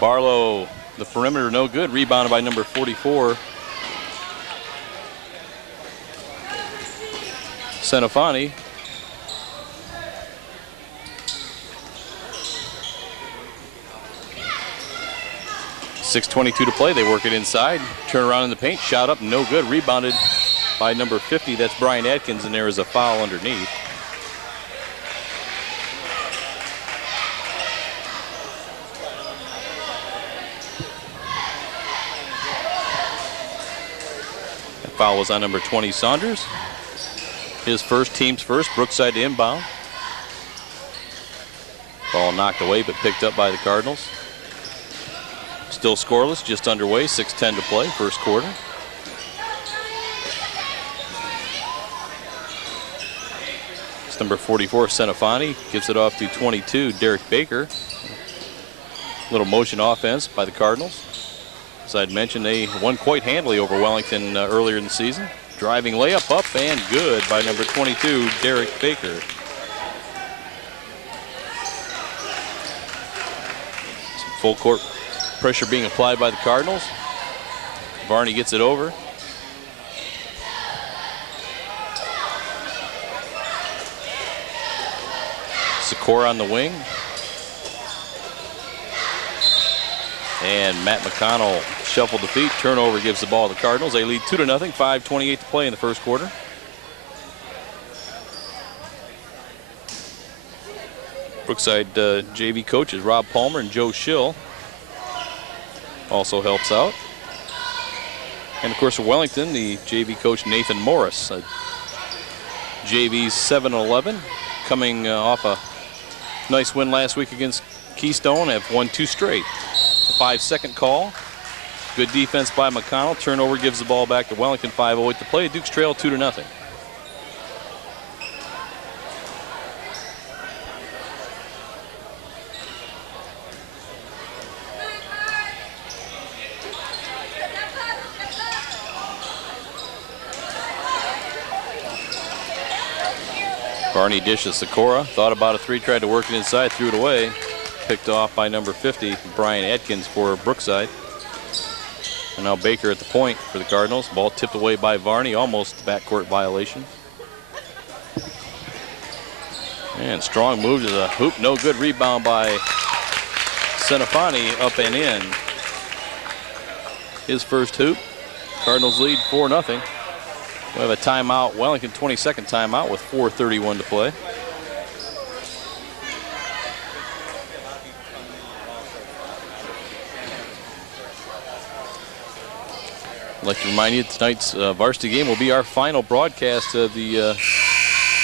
Barlow, the perimeter, no good. Rebounded by number 44. Senafani. .6:22 to play. They work it inside. Turn around in the paint. Shot up, no good. Rebounded by number 50. That's Brian Atkins, and there is a foul underneath. That foul was on number 20, Saunders. His first, team's first. Brookside to inbound. Ball knocked away, but picked up by the Cardinals. Still scoreless, just underway, 6:10 to play, first quarter. It's number 44, Senafani, gives it off to 22, Derek Baker. Little motion offense by the Cardinals. As I'd mentioned, they won quite handily over Wellington earlier in the season. Driving layup up and good by number 22, Derek Baker. Some full court pressure being applied by the Cardinals. Varney gets it over. Sikora on the wing. And Matt McConnell shuffled the feet. Turnover gives the ball to the Cardinals. They lead 2-0, 5:28 to play in the first quarter. Brookside JV coaches Rob Palmer and Joe Schill also helps out. And of course for Wellington, the JV coach Nathan Morris. JV's 7-11, coming off a nice win last week against Keystone, have won 2 straight. A 5-second call. Good defense by McConnell. Turnover gives the ball back to Wellington. 5:08 to play. Dukes trail 2-0. Barney dishes Sikora. Thought about a 3, tried to work it inside, threw it away. Picked off by number 50, Brian Atkins for Brookside. And now Baker at the point for the Cardinals. Ball tipped away by Varney, almost backcourt violation. And strong move to the hoop, no good. Rebound by Senafani, up and in. His first hoop. Cardinals lead 4-0. We have a timeout, Wellington 22nd timeout with 4:31 to play. I'd like to remind you tonight's varsity game will be our final broadcast of the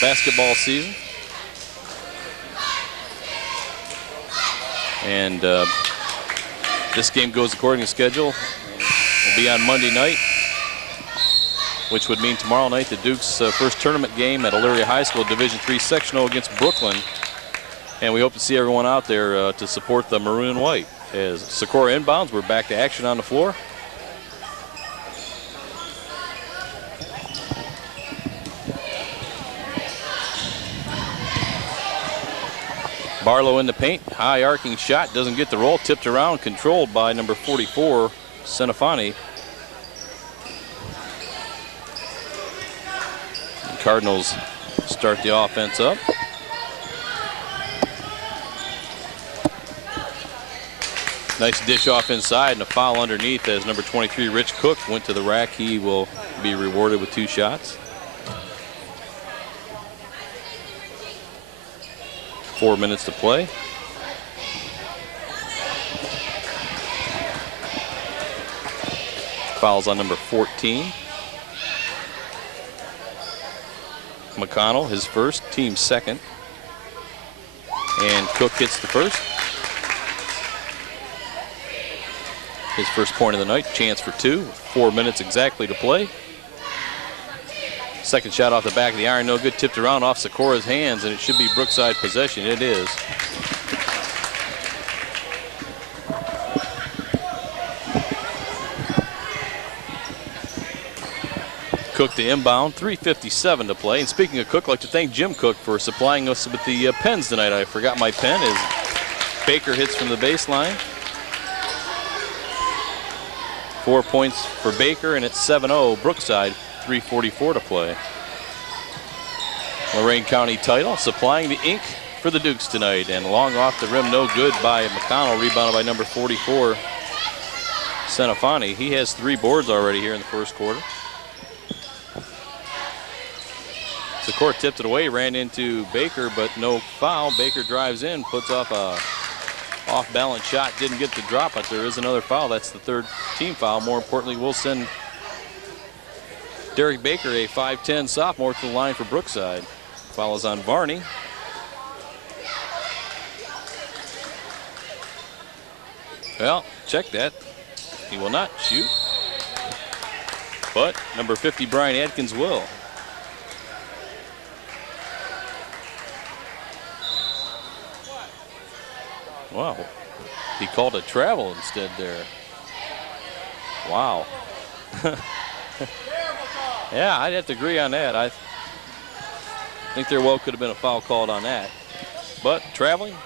basketball season. And this game goes according to schedule. Will be on Monday night, which would mean tomorrow night the Dukes' first tournament game at Elyria High School, Division III sectional against Brooklyn. And we hope to see everyone out there to support the maroon and white. As Sikora inbounds, we're back to action on the floor. Barlow in the paint, high arcing shot, doesn't get the roll, tipped around, controlled by number 44, Senafani. The Cardinals start the offense up. Nice dish off inside and a foul underneath as number 23, Rich Cook, went to the rack. He will be rewarded with 2 shots. 4 minutes to play. Fouls on number 14. McConnell, his first, team second. And Cook hits the first. His first point of the night, chance for 2. 4 minutes exactly to play. Second shot off the back of the iron, no good, tipped around off Sikora's hands, and it should be Brookside possession. It is. Cook to inbound, 3:57 to play. And speaking of Cook, I'd like to thank Jim Cook for supplying us with the pens tonight. I forgot my pen as Baker hits from the baseline. 4 points for Baker, and it's 7-0 Brookside, 3:44 to play. Lorain County title, supplying the ink for the Dukes tonight, and long off the rim, no good by McConnell, rebounded by number 44, Senafani. He has 3 boards already here in the first quarter. Sikora tipped it away, ran into Baker, but no foul. Baker drives in, puts off a off-balance shot, didn't get the drop, but there is another foul. That's the 3rd team foul. More importantly, we'll send Derek Baker, a 5'10 sophomore, to the line for Brookside. Foul is on Varney. Well, check that. He will not shoot, but number 50, Brian Adkins, will. Wow, he called a travel instead there. Wow. Yeah, I'd have to agree on that. I think there well could have been a foul called on that. But traveling,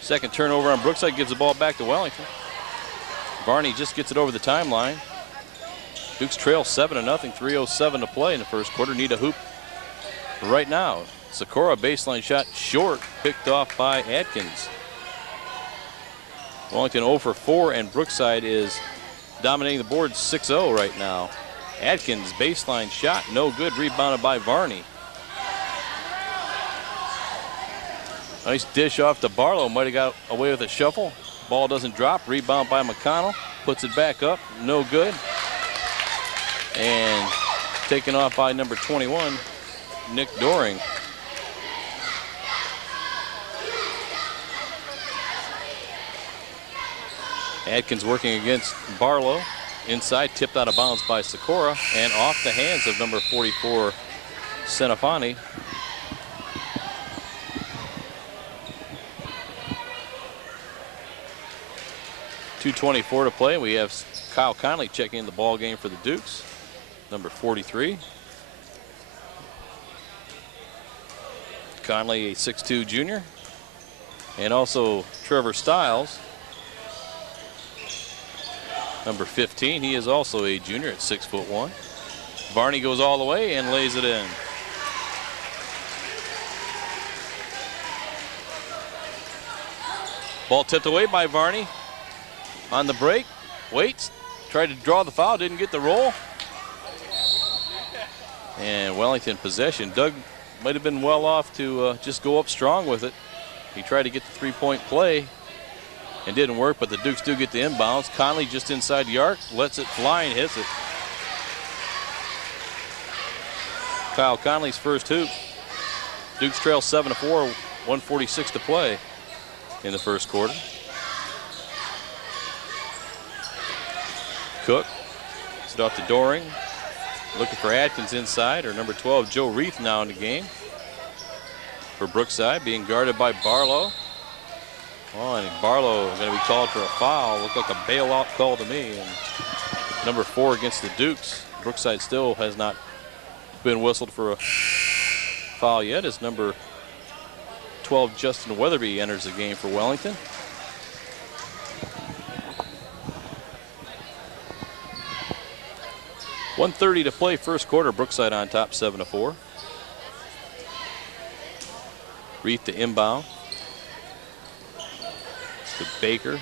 second turnover on Brookside, gives the ball back to Wellington. Varney just gets it over the timeline. Dukes trail 7-0, 3:07 to play in the first quarter. Need a hoop right now. Sikora baseline shot short, picked off by Adkins. Wellington 0 for 4, and Brookside is dominating the board 6-0 right now. Adkins baseline shot, no good, rebounded by Varney. Nice dish off to Barlow, might have got away with a shuffle. Ball doesn't drop, rebound by McConnell, puts it back up, no good. And taken off by number 21, Nick Doring. Adkins working against Barlow. Inside, tipped out of bounds by Sikora, and off the hands of number 44, Senafani. .224 to play. We have Kyle Conley checking in the ball game for the Dukes, number 43. Conley, a 6'2 junior. And also Trevor Stiles, number 15. He is also a junior at 6'1". Varney goes all the way and lays it in. Ball tipped away by Varney. On the break, waits, tried to draw the foul, didn't get the roll. And Wellington possession. Doug might have been well off to just go up strong with it. He tried to get the 3-point play and didn't work, but the Dukes do get the inbounds. Conley just inside the arc, lets it fly and hits it. Kyle Conley's first hoop. Dukes trail 7-4, 1:46 to play in the first quarter. Cook, it's off to Doring. Looking for Adkins inside, or number 12, Joe Reith, now in the game for Brookside, being guarded by Barlow. Oh, and Barlow going to be called for a foul. Looked like a bailout call to me. And number 4 against the Dukes. Brookside still has not been whistled for a foul yet, as number 12, Justin Weatherby, enters the game for Wellington. .130 to play first quarter. Brookside on top 7-4. Reith to inbound. To Baker.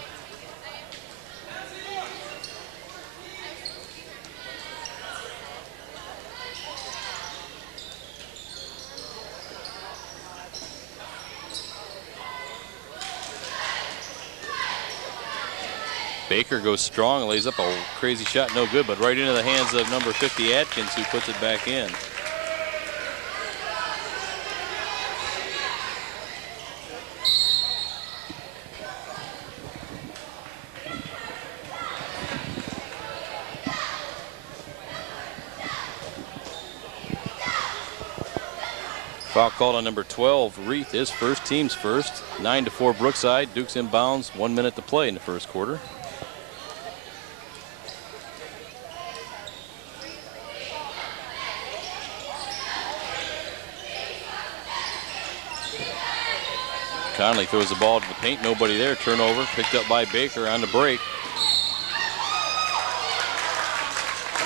Baker goes strong, lays up a crazy shot, no good, but right into the hands of number 50, Adkins, who puts it back in. Foul called on number 12, Reith, his first, team's first. 9-4 Brookside. Dukes inbounds, 1 minute to play in the first quarter. Conley throws the ball to the paint, nobody there. Turnover picked up by Baker on the break.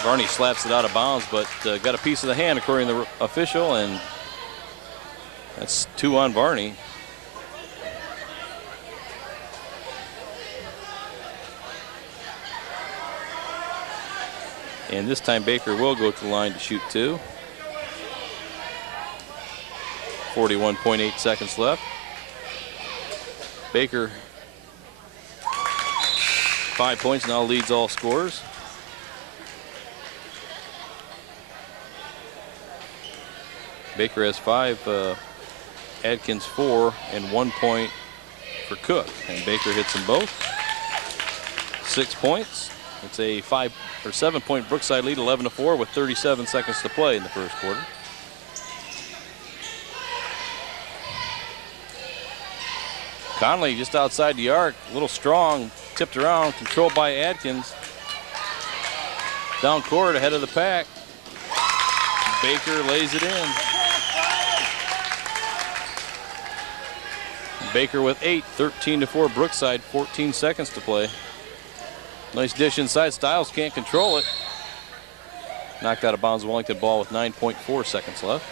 Varney slaps it out of bounds, but got a piece of the hand according to the official, and that's 2 on Varney. And this time Baker will go to the line to shoot 2. 41.8 seconds left. Baker, 5 points, now leads all scorers. Baker has 5, Adkins 4, and 1 point for Cook. And Baker hits them both. 6 points. It's a 5 or 7 point Brookside lead, 11-4, with 37 seconds to play in the first quarter. Conley just outside the arc, a little strong, tipped around, controlled by Adkins. Down court, ahead of the pack. Baker lays it in. Baker with 8, 13-4 Brookside, 14 seconds to play. Nice dish inside, Stiles can't control it. Knocked out of bounds, Wellington ball with 9.4 seconds left.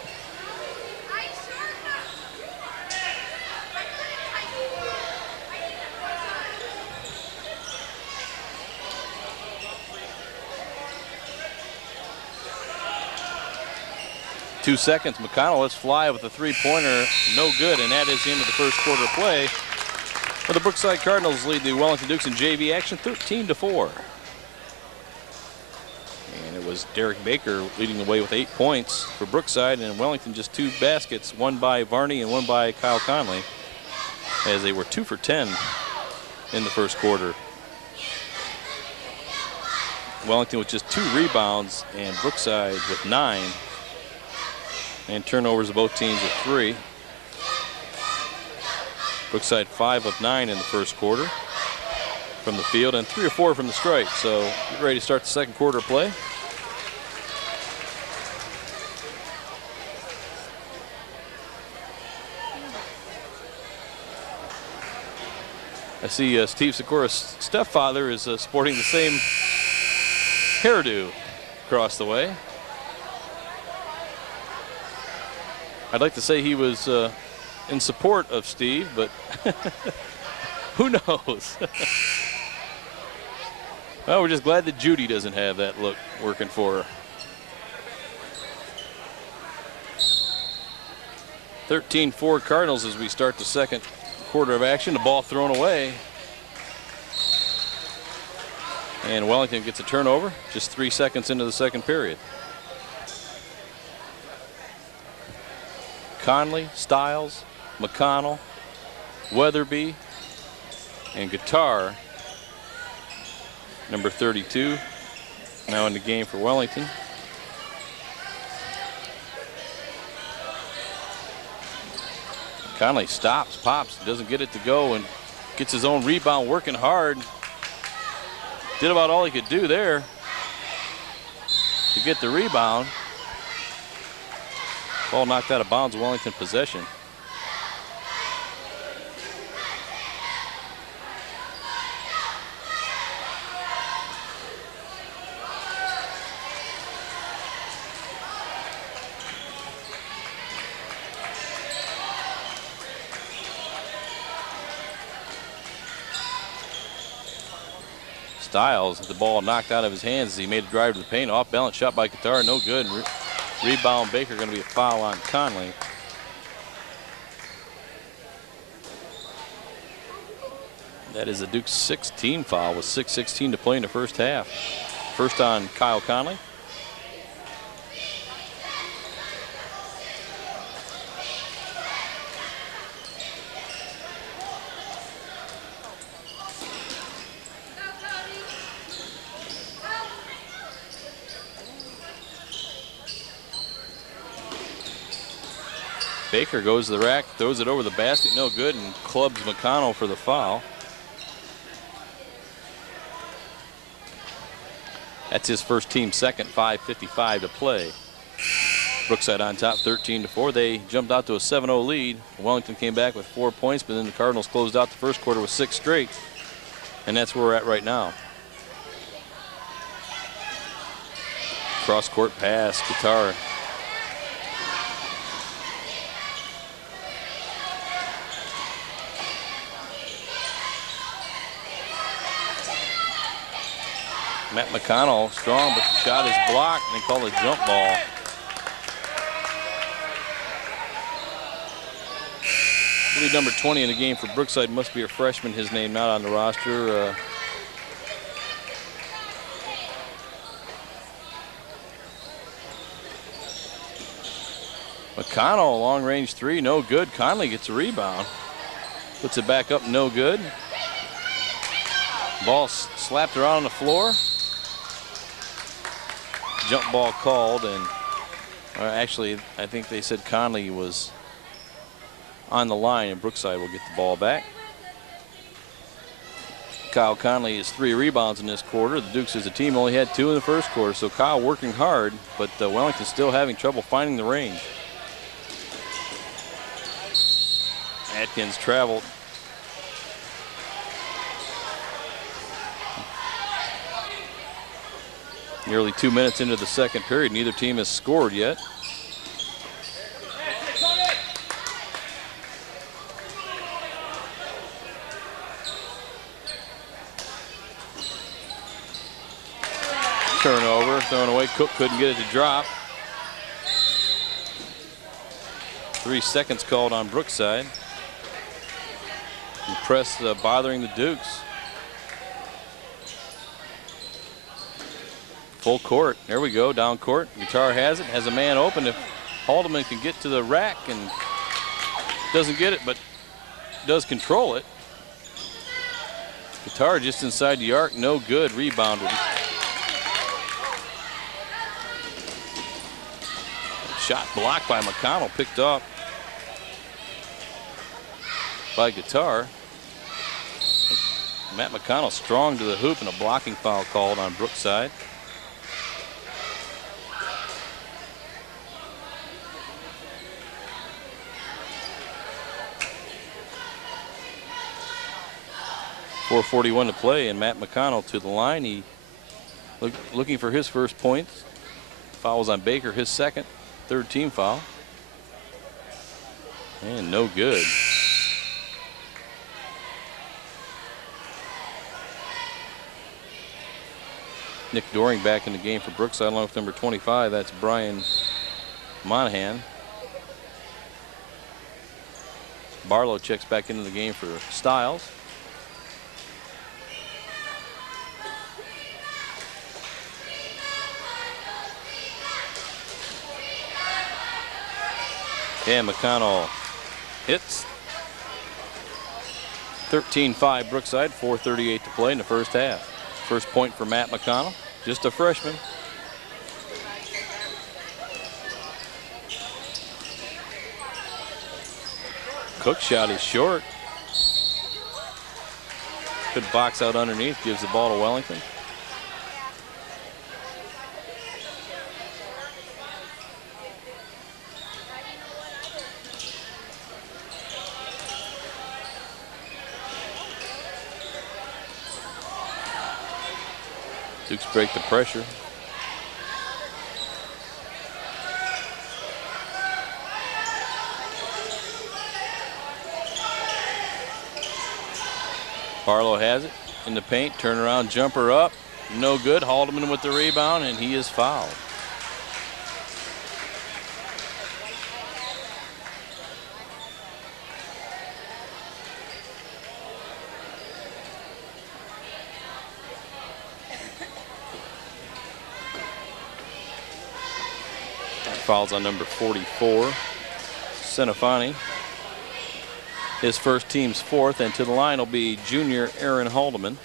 Two seconds, McConnell lets fly with a 3-pointer, no good, and that is the end of the first quarter of play. Well, the Brookside Cardinals lead the Wellington Dukes in JV action 13-4. And it was Derek Baker leading the way with 8 points for Brookside, and Wellington just 2 baskets, one by Varney and one by Kyle Conley, as they were 2 for 10 in the first quarter. Wellington with just 2 rebounds and Brookside with 9. And turnovers of both teams at 3. Brookside 5 of 9 in the first quarter from the field and 3 or 4 from the stripe. So get ready to start the second quarter of play. I see Steve Sikora's stepfather is sporting the same hairdo across the way. I'd like to say he was in support of Steve, but who knows? Well, we're just glad that Judy doesn't have that look working for her. 13-4 Cardinals as we start the second quarter of action. The ball thrown away. And Wellington gets a turnover just 3 seconds into the second period. Conley, Stiles, McConnell, Weatherby, and Guitar, number 32, now in the game for Wellington. Conley stops, pops, doesn't get it to go, and gets his own rebound, working hard. Did about all he could do there to get the rebound. Ball knocked out of bounds, Wellington possession. Stiles, the ball knocked out of his hands as he made a drive to the paint. Off balance shot by Guitar, no good. Rebound Baker, going to be a foul on Conley. That is the Duke's 6th team foul with 6:16 to play in the first half. First on Kyle Conley. Baker goes to the rack, throws it over the basket, no good, and clubs McConnell for the foul. That's his first team second, 5:55 to play. Brookside on top 13-4. They jumped out to a 7-0 lead. Wellington came back with 4 points, but then the Cardinals closed out the first quarter with 6 straight. And that's where we're at right now. cross-court pass, Guitar. Matt McConnell, strong, but the shot is blocked, and they call it a jump ball. I believe number 20 in the game for Brookside must be a freshman. His name not on the roster. McConnell, long-range three, no good. Conley gets a rebound. Puts it back up, no good. Ball slapped around on the floor. Jump ball called, and actually, I think they said Conley was on the line, and Brookside will get the ball back. Kyle Conley has 3 rebounds in this quarter. The Dukes as a team only had 2 in the first quarter, so Kyle working hard, but Wellington still having trouble finding the range. Atkins traveled. Nearly 2 minutes into the second period, neither team has scored yet. Turnover, thrown away. Cook couldn't get it to drop. 3 seconds called on Brookside. The press bothering the Dukes. Full court. There we go, down court. Guitar has it, has a man open. If Haldeman can get to the rack and doesn't get it, but does control it. Guitar just inside the arc, no good, rebounded. Shot blocked by McConnell, picked up by Guitar. Matt McConnell strong to the hoop, and a blocking foul called on Brookside. .441 to play, and Matt McConnell to the line. He looking for his first points. Fouls on Baker, his second, 3rd team foul. And no good. Nick Doring back in the game for Brookside along with number 25. That's Brian Monahan. Barlow checks back into the game for Stiles. And McConnell hits. 13-5 Brookside, 4:38 to play in the first half. First point for Matt McConnell, just a freshman. Cook shot is short. Good box out underneath, gives the ball to Wellington. Dukes break the pressure. Barlow has it in the paint, turnaround jumper up, no good. Haldeman with the rebound, and he is fouled. Fouls on number 44, Senafani. His first team's 4th, and to the line will be junior Aaron Haldeman.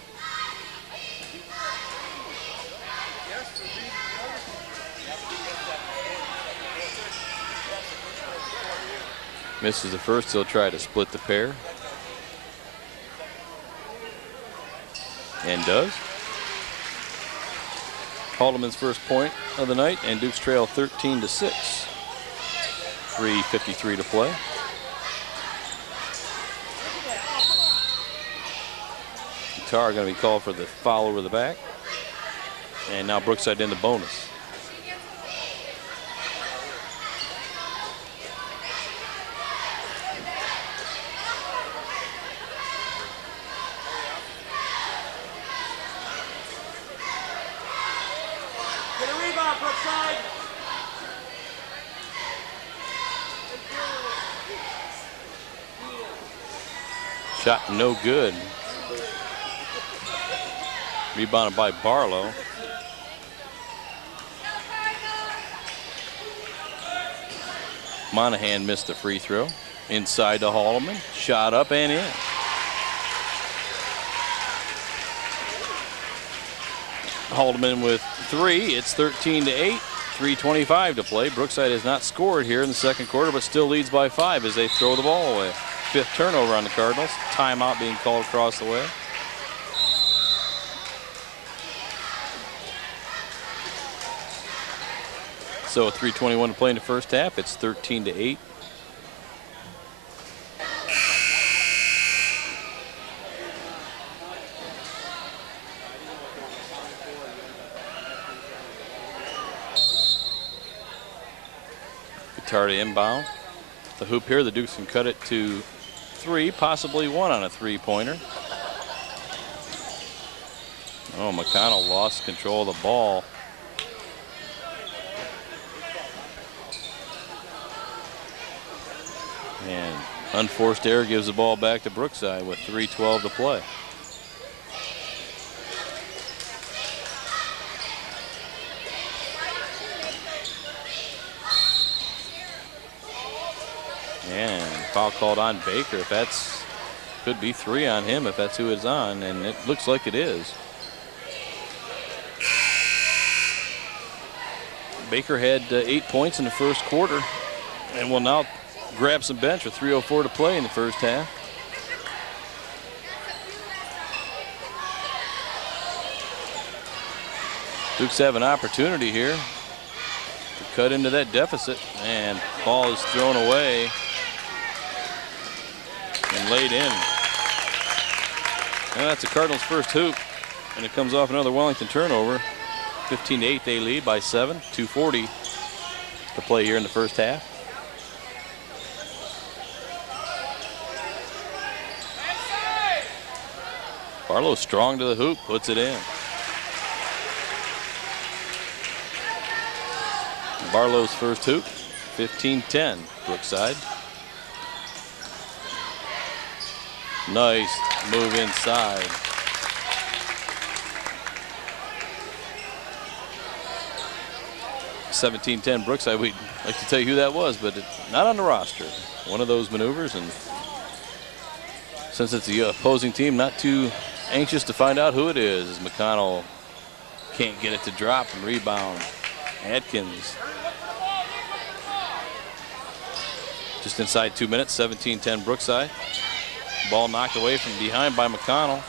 Misses the first, he'll try to split the pair. And does. Haldeman's first point of the night, and Dukes trail 13-6. 3:53 to play. Guitar going to be called for the foul over the back. And now Brookside in the bonus. Shot no good. Rebounded by Barlow. Monahan missed the free throw. Inside to Haldeman. Shot up and in. Haldeman with 3. It's 13-8. 3:25 to play. Brookside has not scored here in the second quarter, but still leads by 5 as they throw the ball away. 5th turnover on the Cardinals. Timeout being called across the way. So 3:21 to play in the first half. It's 13-8. Guitar to inbound. The hoop here, the Dukes can cut it to 3, possibly 1 on a 3-pointer. Oh, McConnell lost control of the ball. And unforced error gives the ball back to Brookside with 3:12 to play. And foul called on Baker. If that's, could be 3 on him if that's who it's on, and it looks like it is. Baker had 8 points in the first quarter and will now grab some bench with 3:04 to play in the first half. Dukes have an opportunity here to cut into that deficit, and ball is thrown away and laid in. And that's the Cardinals' first hoop, and it comes off another Wellington turnover. 15-8, they lead by 7. 2:40 to play here in the first half. Barlow strong to the hoop, puts it in. Barlow's first hoop, 15-10, Brookside. Nice move inside. $17-10 Brookside. We'd like to tell you who that was, but it's not on the roster. One of those maneuvers, and since it's the opposing team, not too anxious to find out who it is, as McConnell can't get it to drop and rebound. Atkins just inside 2 minutes. 17-10 Brookside. Ball knocked away from behind by McConnell.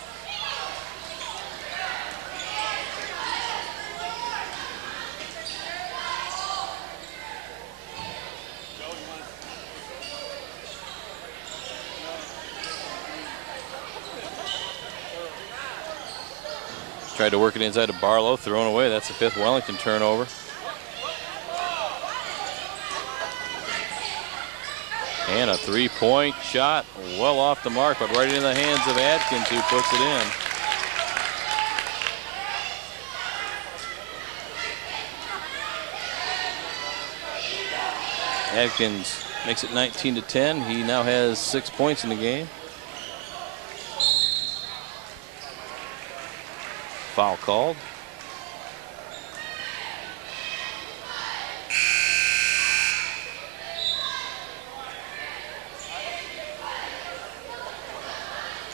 Tried to work it inside to Barlow, thrown away. That's the 5th Wellington turnover. And a 3-point shot, well off the mark, but right into the hands of Atkins, who puts it in. Atkins makes it 19-10. He now has 6 points in the game. Foul called.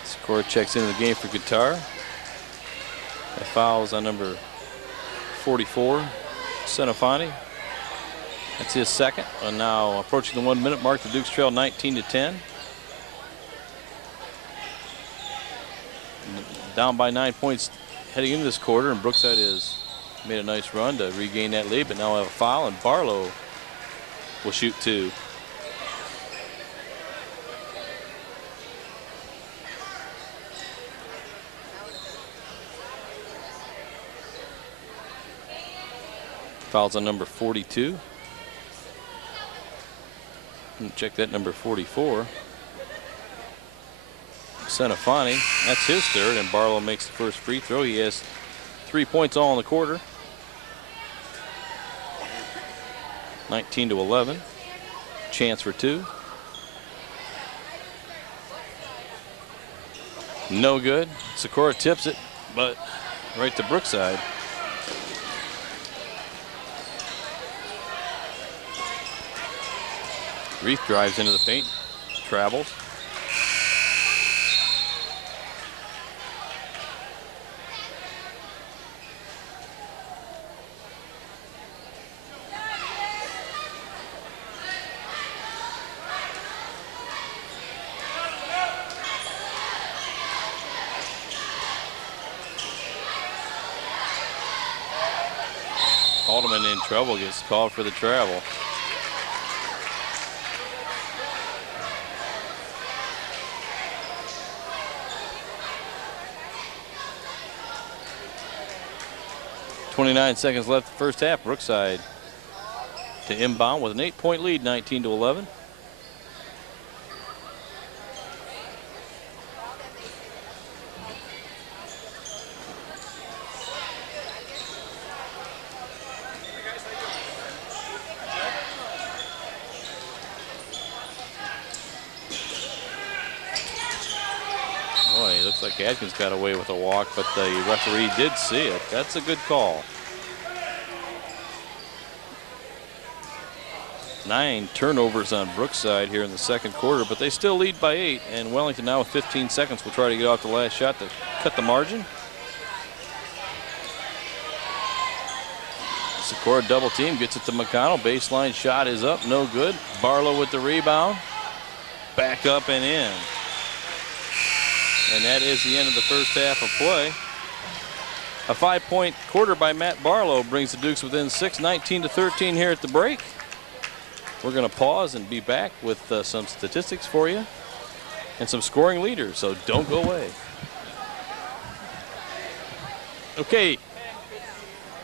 Scorer checks into the game for Guitar. That foul's on number 44, Senafani. That's his second. And now approaching the 1 minute mark, the Dukes trail 19-10. Down by 9 points heading into this quarter, and Brookside has made a nice run to regain that lead, but now we'll have a foul, and Barlow will shoot 2. Fouls on number 42. And check that number 44. Senafani, that's his 3rd, and Barlow makes the first free throw. He has 3 points all in the quarter. 19-11. Chance for two. No good. Sikora tips it, but right to Brookside. Reith drives into the paint, travels. Haldeman in trouble, gets called for the travel. .29 seconds left the first half. Brookside to inbound with an 8-point lead, 19-11. Boy, looks like Adkins got away with a walk, but the referee did see it. That's a good call. 9 turnovers on Brookside here in the second quarter, but they still lead by 8, and Wellington now with 15 seconds will try to get off the last shot to cut the margin. Sikora double team, gets it to McConnell. Baseline shot is up, no good. Barlow with the rebound. Back up and in. And that is the end of the first half of play. A 5-point quarter by Matt Barlow brings the Dukes within 6, 19-13 here at the break. We're going to pause and be back with some statistics for you and some scoring leaders, so don't go away. Okay,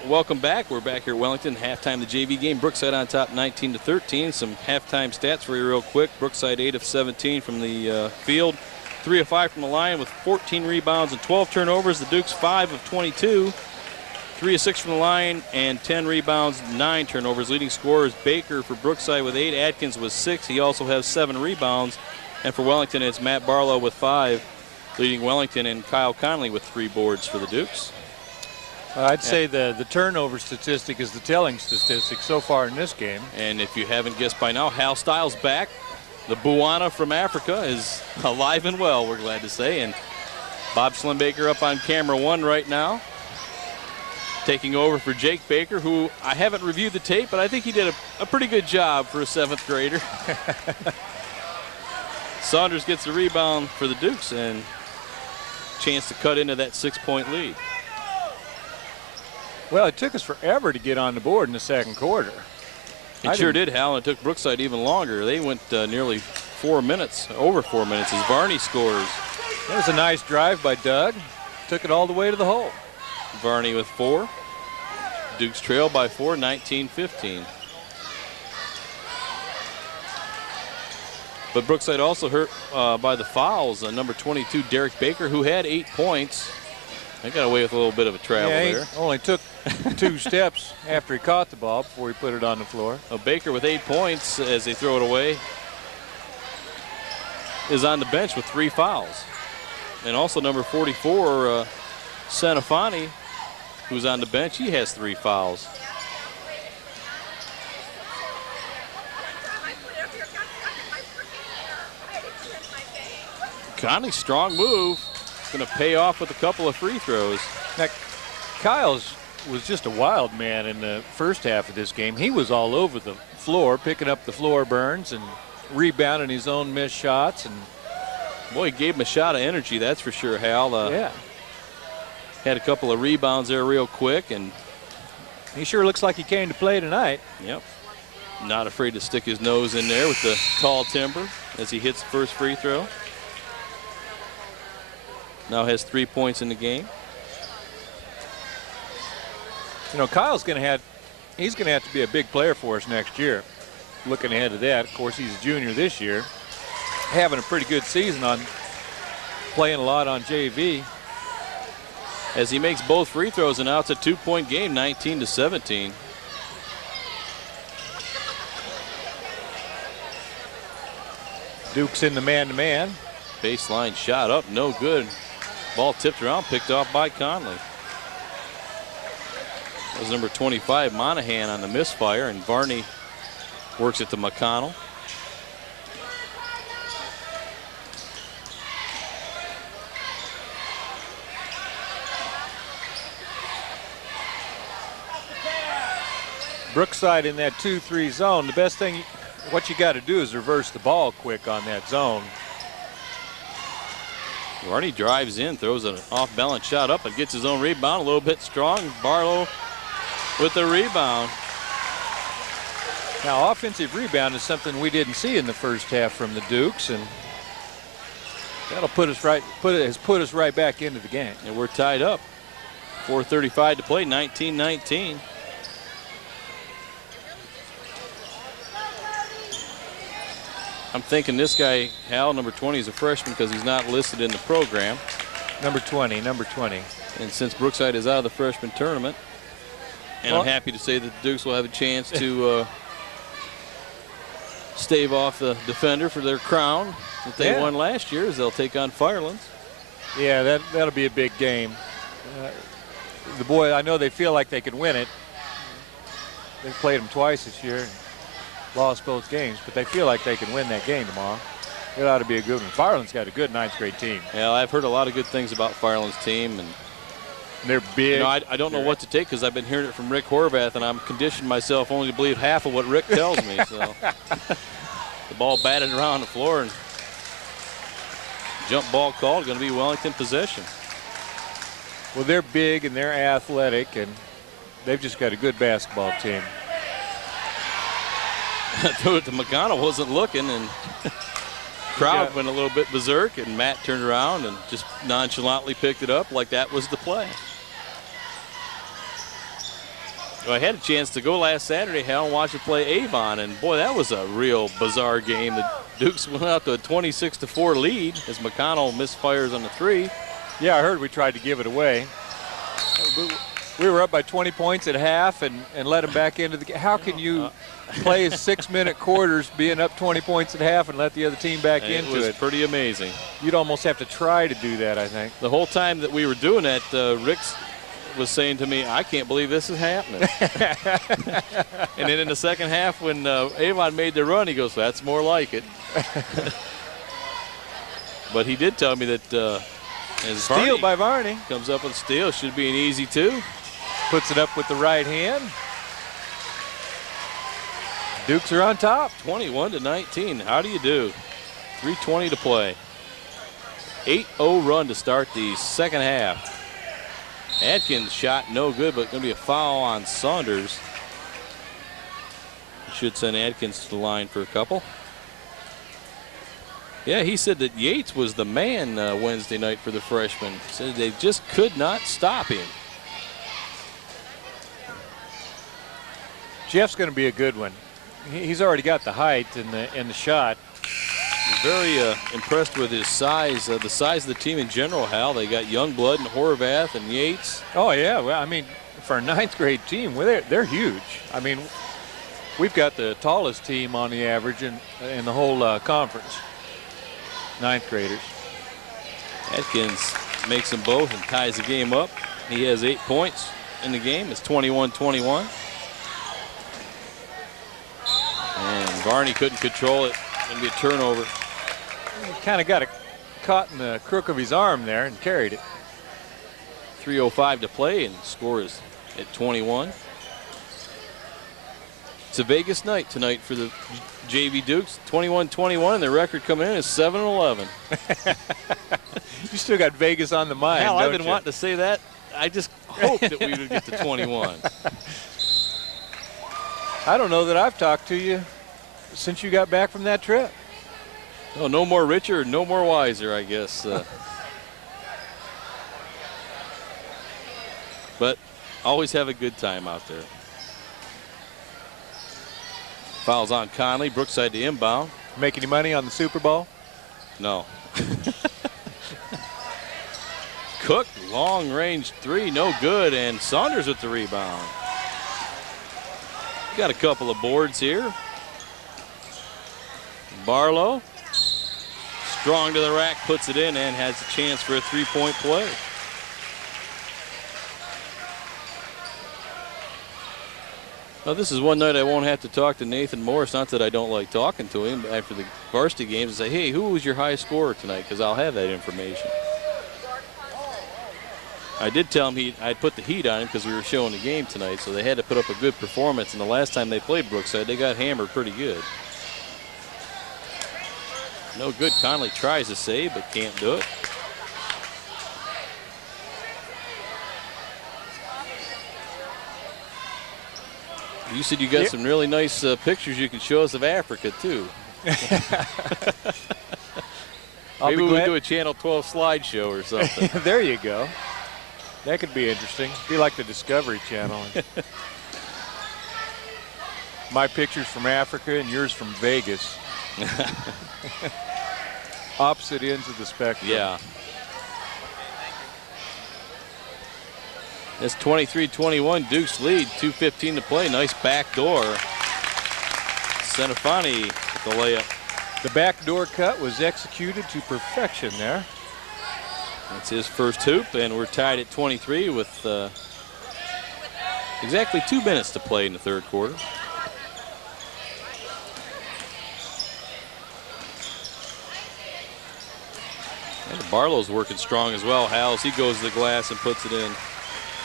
welcome back. We're back here at Wellington. Halftime the JV game. Brookside on top 19-13. Some halftime stats for you real quick. Brookside 8 of 17 from the field. 3 of 5 from the line with 14 rebounds and 12 turnovers. The Dukes 5 of 22. 3 of 6 from the line and 10 rebounds, 9 turnovers. Leading scorer is Baker for Brookside with 8. Adkins with 6. He also has 7 rebounds. And for Wellington, it's Matt Barlow with 5, leading Wellington, and Kyle Conley with 3 boards for the Dukes. I'd say the turnover statistic is the telling statistic so far in this game. And if you haven't guessed by now, Hal Stiles back. The Buana from Africa is alive and well, we're glad to say. And Bob Slimbaker up on camera 1 right now, taking over for Jake Baker, who I haven't reviewed the tape, but I think he did a pretty good job for a 7th grader. Saunders gets the rebound for the Dukes and chance to cut into that 6-point lead. Well, it took us forever to get on the board in the second quarter. It sure did, Hal, and it took Brookside even longer. They went nearly 4 minutes, over 4 minutes, as Varney scores. That was a nice drive by Doug. Took it all the way to the hole. Varney with 4. Dukes trail by 4, 19-15. But Brookside also hurt by the fouls. Number 22, Derek Baker, who had 8 points. They got away with a little bit of a travel there. Only took 2 steps after he caught the ball before he put it on the floor. Baker with 8 points as they throw it away is on the bench with 3 fouls. And also number 44, Sanafani, who's on the bench, he has 3 fouls. Conley's strong move. Going to pay off with a couple of free throws. Now, Kyle's was just a wild man in the first half of this game. He was all over the floor, picking up the floor burns and rebounding his own missed shots. And boy, he gave him a shot of energy, that's for sure, Hal. Yeah. Had a couple of rebounds there real quick, and he sure looks like he came to play tonight. Yep. Not afraid to stick his nose in there with the tall timber as he hits the first free throw. Now has 3 points in the game. You know, Kyle's he's going to have to be a big player for us next year. Looking ahead to that, of course, he's a junior this year. Having a pretty good season on playing a lot on JV. As he makes both free throws, and now it's a 2-point game, 19-17. Duke's in the man-to-man. Baseline shot up, no good. Ball tipped around, picked off by Conley. That was number 25, Monahan, on the misfire, and Varney works it to McConnell. Brookside in that 2-3 zone. The best thing, what you got to do is reverse the ball quick on that zone. Varney drives in, throws an off-balance shot up and gets his own rebound. A little bit strong. Barlow with the rebound. Now, offensive rebound is something we didn't see in the first half from the Dukes, and that'll put us right back into the game. And we're tied up. 4:35 to play, 19-19. I'm thinking this guy, Hal, number 20, is a freshman because he's not listed in the program. Number 20. And since Brookside is out of the freshman tournament, and I'm happy to say that the Dukes will have a chance to stave off the defender for their crown that they won last year, as they'll take on Firelands. Yeah, that'll be a big game. The boy, I know they feel like they can win it. They've played them twice this year. Lost both games, but they feel like they can win that game tomorrow. It ought to be a good one. Fireland's got a good ninth grade team. Yeah, I've heard a lot of good things about Fireland's team, and they're big. You know, I don't know what to take because I've been hearing it from Rick Horvath, and I'm conditioned myself only to believe half of what Rick tells me. So the ball batted around the floor, and jump ball called, going to be Wellington possession. Well, they're big and they're athletic, and they've just got a good basketball team. Threw it to McConnell, wasn't looking, and crowd went a little bit berserk, and Matt turned around and just nonchalantly picked it up like that was the play. Well, I had a chance to go last Saturday, Hal, and watch it play Avon, and boy, that was a real bizarre game. The Dukes went out to a 26-4 lead as McConnell misfires on the three. Yeah, I heard we tried to give it away. We were up by 20 points at half and let them back into the game. How can you play 6-minute quarters being up 20 points at half and let the other team back into it? It was pretty amazing. You'd almost have to try to do that, I think. The whole time that we were doing that, Rick was saying to me, I can't believe this is happening. And then in the second half, when Avon made the run, he goes, that's more like it. But he did tell me that as steal by Varney comes up with a steal, should be an easy two. Puts it up with the right hand. Dukes are on top. 21-19. How do you do? 3:20 to play. 8-0 run to start the second half. Adkins shot no good, but going to be a foul on Saunders. Should send Adkins to the line for a couple. Yeah, he said that Yates was the man Wednesday night for the freshmen. Said they just could not stop him. Jeff's going to be a good one. He's already got the height and the shot. Very impressed with his size, the size of the team in general, Hal. They got Youngblood and Horvath and Yates. Oh, yeah. Well, I mean, for a ninth grade team, they're huge. I mean, we've got the tallest team on the average in the whole conference. Ninth graders. Atkins makes them both and ties the game up. He has 8 points in the game. It's 21-21. And Varney couldn't control it. Going to be a turnover. He kind of got it caught in the crook of his arm there and carried it. 3:05 to play, and score is at 21. It's a Vegas night tonight for the JV Dukes. 21-21, and their record coming in is 7-11. You still got Vegas on the mind, Hal, don't I've been wanting to say that. I just hoped that we would get to 21. I don't know that I've talked to you since you got back from that trip. Oh, no more richer, no more wiser, I guess. But always have a good time out there. Fouls on Conley. Brookside to inbound. Make any money on the Super Bowl? No. Cook, long range three, no good, and Saunders with the rebound. Got a couple of boards here. Barlow Strong to the rack, puts it in, and has a chance for a three-point play. Now, this is one night I won't have to talk to Nathan Morris. Not that I don't like talking to him after the varsity games and say, hey, who was your high scorer tonight? Because I'll have that information. I did tell him I'd put the heat on him because we were showing the game tonight, so they had to put up a good performance. And the last time they played Brookside, they got hammered pretty good. No good. Conley tries to save, but can't do it. You said you got some really nice pictures you can show us of Africa, too. Maybe we'll do a Channel 12 slideshow or something. There you go. That could be interesting. Be like the Discovery Channel. My pictures from Africa and yours from Vegas. Opposite ends of the spectrum. Yeah. It's 23-21, Duke's lead, 2:15 to play. Nice back door. Senafani with the layup. The backdoor cut was executed to perfection there. That's his first hoop, and we're tied at 23 with exactly 2 minutes to play in the third quarter. And Barlow's working strong as well. Howes, he goes to the glass and puts it in.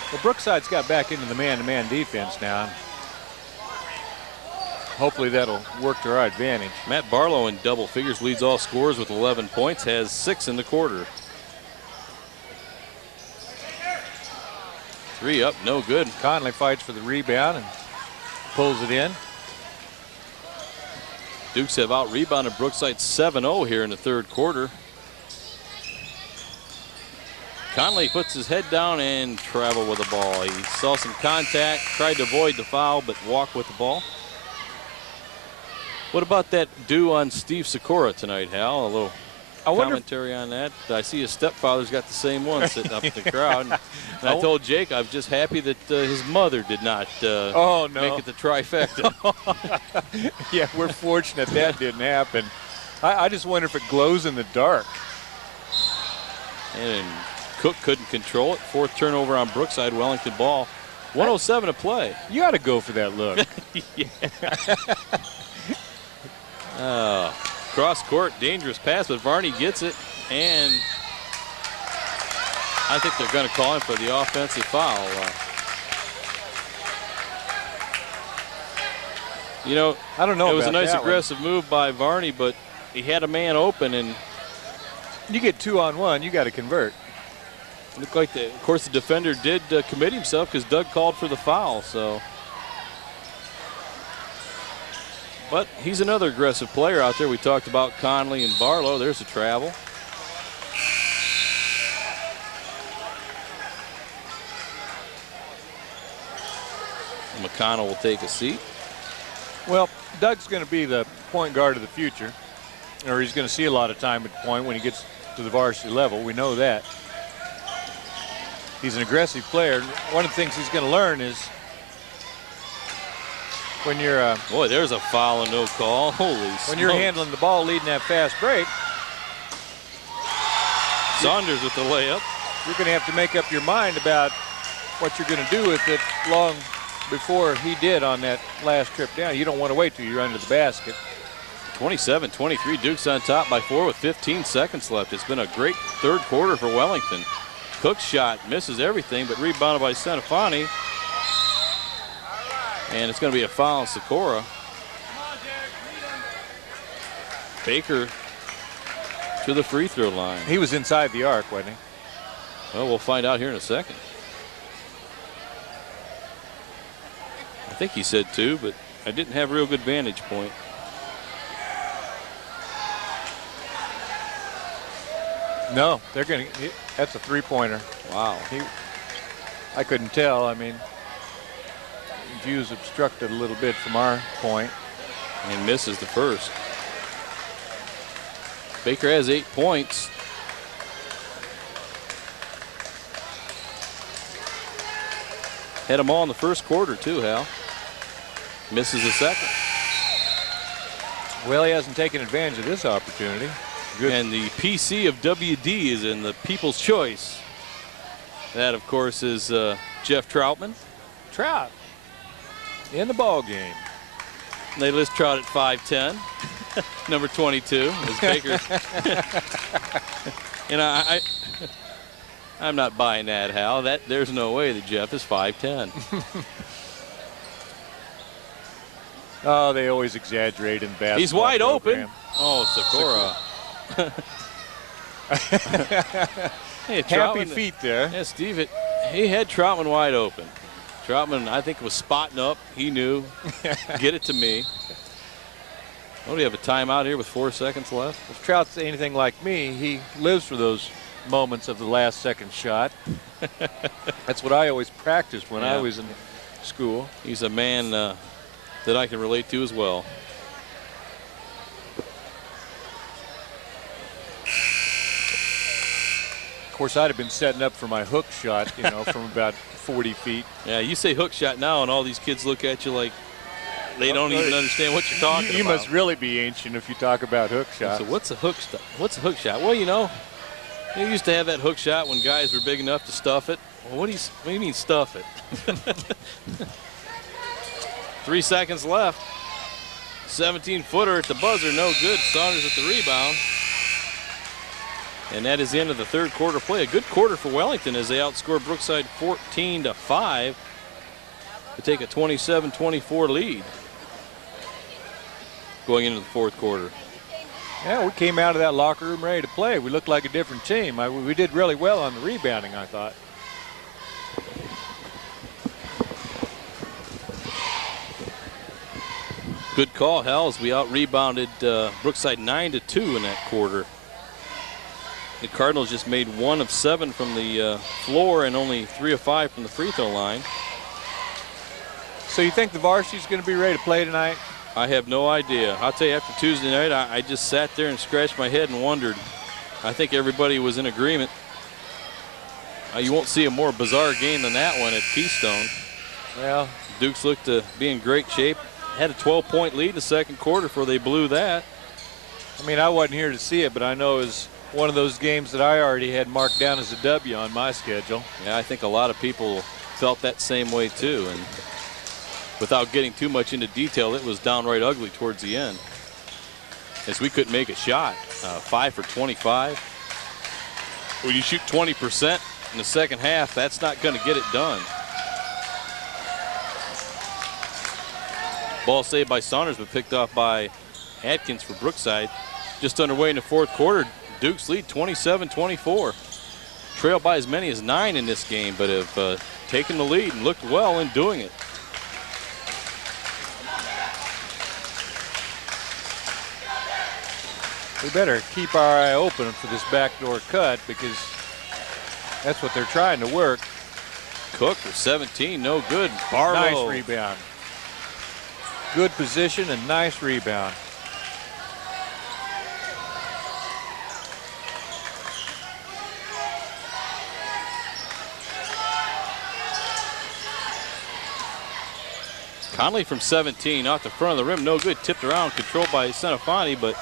Well, Brookside's got back into the man-to-man defense now. Hopefully that'll work to our advantage. Matt Barlow in double figures, leads all scorers with 11 points, has 6 in the quarter. 3 up, no good. Conley fights for the rebound and pulls it in. Dukes have out-rebounded Brookside 7-0 here in the third quarter. Conley puts his head down and travel with the ball. He saw some contact, tried to avoid the foul, but walked with the ball. What about that do on Steve Sikora tonight, Hal? A little commentary on that. I see his stepfather's got the same one sitting up in the crowd. And I told Jake I was just happy that his mother did not make it the trifecta. Yeah, we're fortunate that didn't happen. I just wonder if it glows in the dark. And Cook couldn't control it. Fourth turnover on Brookside. Wellington ball. 1:07 to play. You ought to go for that look. Cross court, dangerous pass, but Varney gets it, and I think they're going to call him for the offensive foul. You know, I don't know. It was a nice aggressive move by Varney, but he had a man open, and you get 2-on-1, you got to convert. It looked like, of course, the defender did commit himself because Doug called for the foul. So, but he's another aggressive player out there. We talked about Conley and Barlow. There's a travel. McConnell will take a seat. Well, Doug's going to be the point guard of the future, or he's going to see a lot of time at point when he gets to the varsity level. We know that. He's an aggressive player. One of the things he's going to learn is when you're boy, there's a foul and no call. Holy smokes. When you're handling the ball, leading that fast break. Saunders with the layup. You're going to have to make up your mind about what you're going to do with it long before he did on that last trip down. You don't want to wait till you're under the basket. 27-23, Duke's on top by 4 with 15 seconds left. It's been a great third quarter for Wellington. Cook's shot misses everything, but rebounded by Senafani. And it's going to be a foul on Sikora. Baker to the free throw line. He was inside the arc, wasn't he? Well, we'll find out here in a second. I think he said 2, but I didn't have a real good vantage point. No, they're going to. That's a three-pointer. Wow. I couldn't tell. I mean, view's obstructed a little bit from our point. And misses the first. Baker has 8 points. Had them all in the first quarter, too, Hal. Misses the second. Well, he hasn't taken advantage of this opportunity. Good. And the PC of WD is in the People's Choice. That, of course, is Jeff Troutman. Trout in the ball game. They list Trout at 5'10", number 22. As Baker. And I'm not buying that, Hal. There's no way that Jeff is 5'10". Oh, they always exaggerate in basketball. He's wide program. open. Oh, Sakura. Hey, Happy Troutman, feet there. yeah, Steve, he had Troutman wide open. Troutman, I think, was spotting up. He knew. Get it to me. Oh, do you have a timeout here with 4 seconds left? If Trout's anything like me, he lives for those moments of the last second shot. That's what I always practiced when I was in school. He's a man that I can relate to as well. Of course, I'd have been setting up for my hook shot, you know, from about 40 feet. Yeah, you say hook shot now, and all these kids look at you like they don't even understand what you're talking about. You must really be ancient if you talk about hook shot. So what's a hook shot? What's a hook shot? Well, you know, they used to have that hook shot when guys were big enough to stuff it. Well, what do you mean stuff it? 3 seconds left. 17-footer at the buzzer, no good. Saunders at the rebound. And that is the end of the third quarter play. A good quarter for Wellington as they outscore Brookside 14-5 to take a 27-24 lead going into the fourth quarter. Yeah, we came out of that locker room ready to play. We looked like a different team. We did really well on the rebounding, I thought. Good call, Hal, as we out-rebounded Brookside 9-2 in that quarter. The Cardinals just made 1 of 7 from the floor and only 3 of 5 from the free throw line. So you think the Varsity's going to be ready to play tonight? I have no idea. I'll tell you, after Tuesday night, I just sat there and scratched my head and wondered. I think everybody was in agreement. You won't see a more bizarre game than that one at Keystone. Well, Dukes looked to be in great shape. Had a 12-point lead in the second quarter before they blew that. I mean, I wasn't here to see it, but I know it was one of those games that I already had marked down as a W on my schedule. Yeah, I think a lot of people felt that same way too. And without getting too much into detail, it was downright ugly towards the end, as we couldn't make a shot. 5 for 25. When you shoot 20% in the second half, that's not going to get it done. Ball saved by Saunders, but picked off by Atkins for Brookside. Just underway in the fourth quarter. Dukes lead 27-24. Trailed by as many as 9 in this game, but have taken the lead and looked well in doing it. We better keep our eye open for this backdoor cut, because that's what they're trying to work. Cook for 17, no good. Barlow. Nice rebound. Good position and nice rebound. Conley from 17 off the front of the rim, no good. Tipped around, controlled by Senafani, but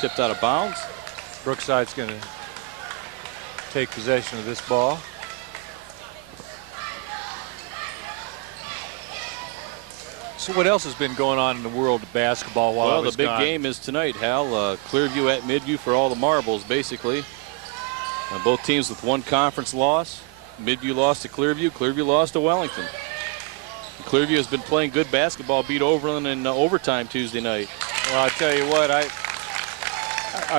tipped out of bounds. Brookside's going to take possession of this ball. So what else has been going on in the world of basketball while I was the big gone? game is tonight, Hal. Clearview at Midview for all the marbles, basically. Both teams with 1 conference loss. Midview lost to Clearview. Clearview lost to Wellington. Clearview has been playing good basketball, beat Overland in overtime Tuesday night. Well, I tell you what, I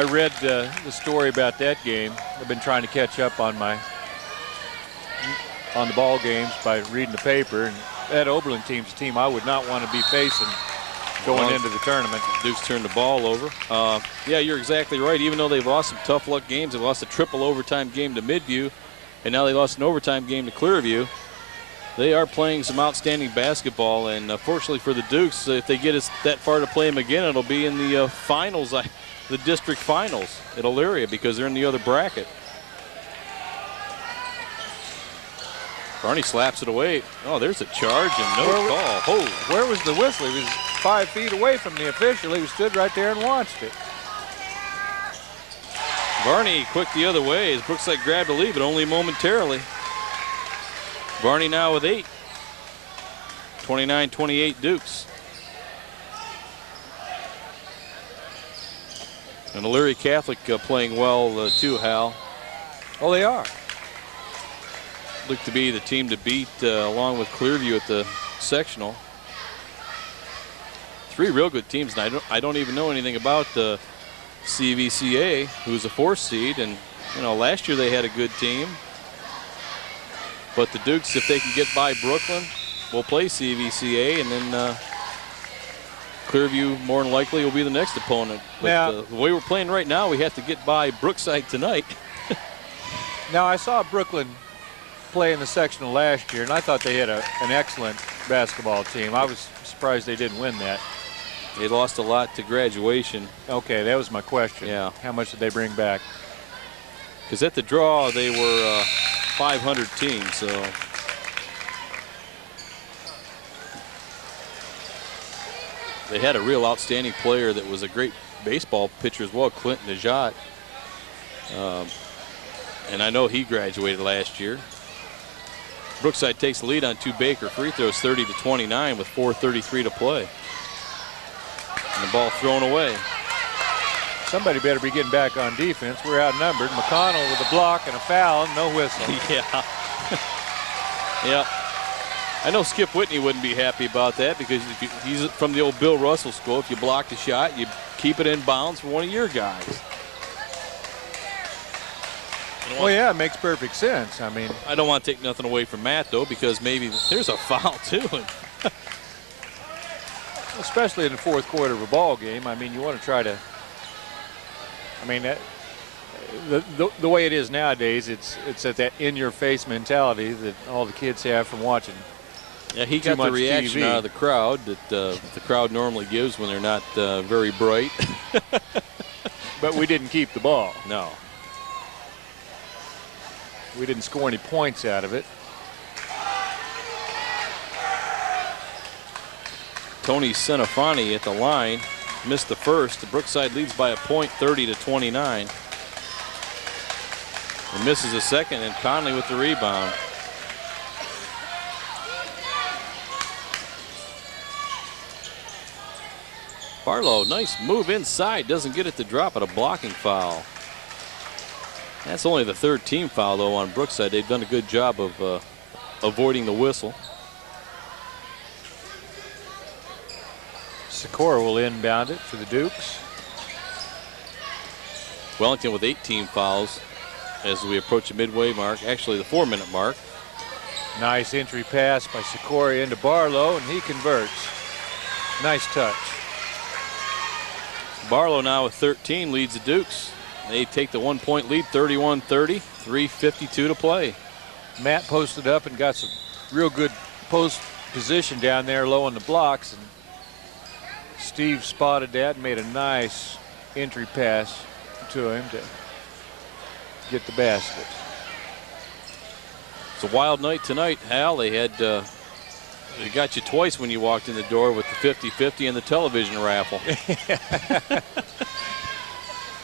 read the story about that game. I've been trying to catch up on the ball games by reading the paper, and that Oberlin team's a team I would not want to be facing going into the tournament. Dukes turned the ball over. Yeah, you're exactly right. Even though they've lost some tough luck games, they lost a triple overtime game to Midview, and now they lost an overtime game to Clearview. They are playing some outstanding basketball, and fortunately for the Dukes, if they get us that far to play them again, it'll be in the finals, the district finals at Elyria, because they're in the other bracket. Barney slaps it away. Oh, there's a charge and no call. Oh, Where was the whistle? He was 5 feet away from the official. He stood right there and watched it. Varney quick the other way as Brookside grabbed a lead, but only momentarily. Varney now with 8. 29-28 Dukes. And Elyria Catholic playing well too, Hal. Oh, they are. Look to be the team to beat along with Clearview at the sectional. 3 real good teams, and I don't even know anything about the CVCA, who's a 4th seed, and you know last year they had a good team. But the Dukes, if they can get by Brooklyn, will play CVCA, and then Clearview more than likely will be the next opponent. But now, the way we're playing right now, we have to get by Brookside tonight. Now I saw Brooklyn play in the sectional last year, and I thought they had an excellent basketball team. I was surprised they didn't win that. They lost a lot to graduation. Okay, that was my question. Yeah. How much did they bring back? Because at the draw, they were 500 team, so. They had a real outstanding player that was a great baseball pitcher as well, Clinton Najat. And I know he graduated last year. Brookside takes the lead on 2 Baker free throws, 30-29 with 4:33 to play. And the ball thrown away. Somebody better be getting back on defense. We're outnumbered. McConnell with a block and a foul, no whistle. Yeah. Yeah. I know Skip Whitney wouldn't be happy about that because he's from the old Bill Russell school. If you block the shot, you keep it in bounds for one of your guys. Well, yeah, it makes perfect sense. I mean, I don't want to take nothing away from Matt, though, because maybe there's a foul, too. especially in the 4th quarter of a ball game. I mean, you want to try to. I mean, the way it is nowadays, it's that in-your-face mentality that all the kids have from watching. Yeah, he got the reaction TV. out of the crowd that the crowd normally gives when they're not very bright. But we didn't keep the ball. No. We didn't score any points out of it. Tony Senafani at the line missed the first. The Brookside leads by a point, 30-29. And misses a second, and Conley with the rebound. Barlow, nice move inside, doesn't get it to drop at a blocking foul. That's only the 3rd team foul, though, on Brookside. They've done a good job of avoiding the whistle. Sikora will inbound it for the Dukes. Wellington with 8 team fouls as we approach the midway mark, actually the 4-minute mark. Nice entry pass by Sikora into Barlow, and he converts. Nice touch. Barlow now with 13 leads the Dukes. They take the 1-point lead, 31-30, 3:52 to play. Matt posted up and got some real good post position down there low on the blocks, and Steve spotted that and made a nice entry pass to him to get the basket. It's a wild night tonight, Hal. They had they got you twice when you walked in the door with the 50-50 and the television raffle.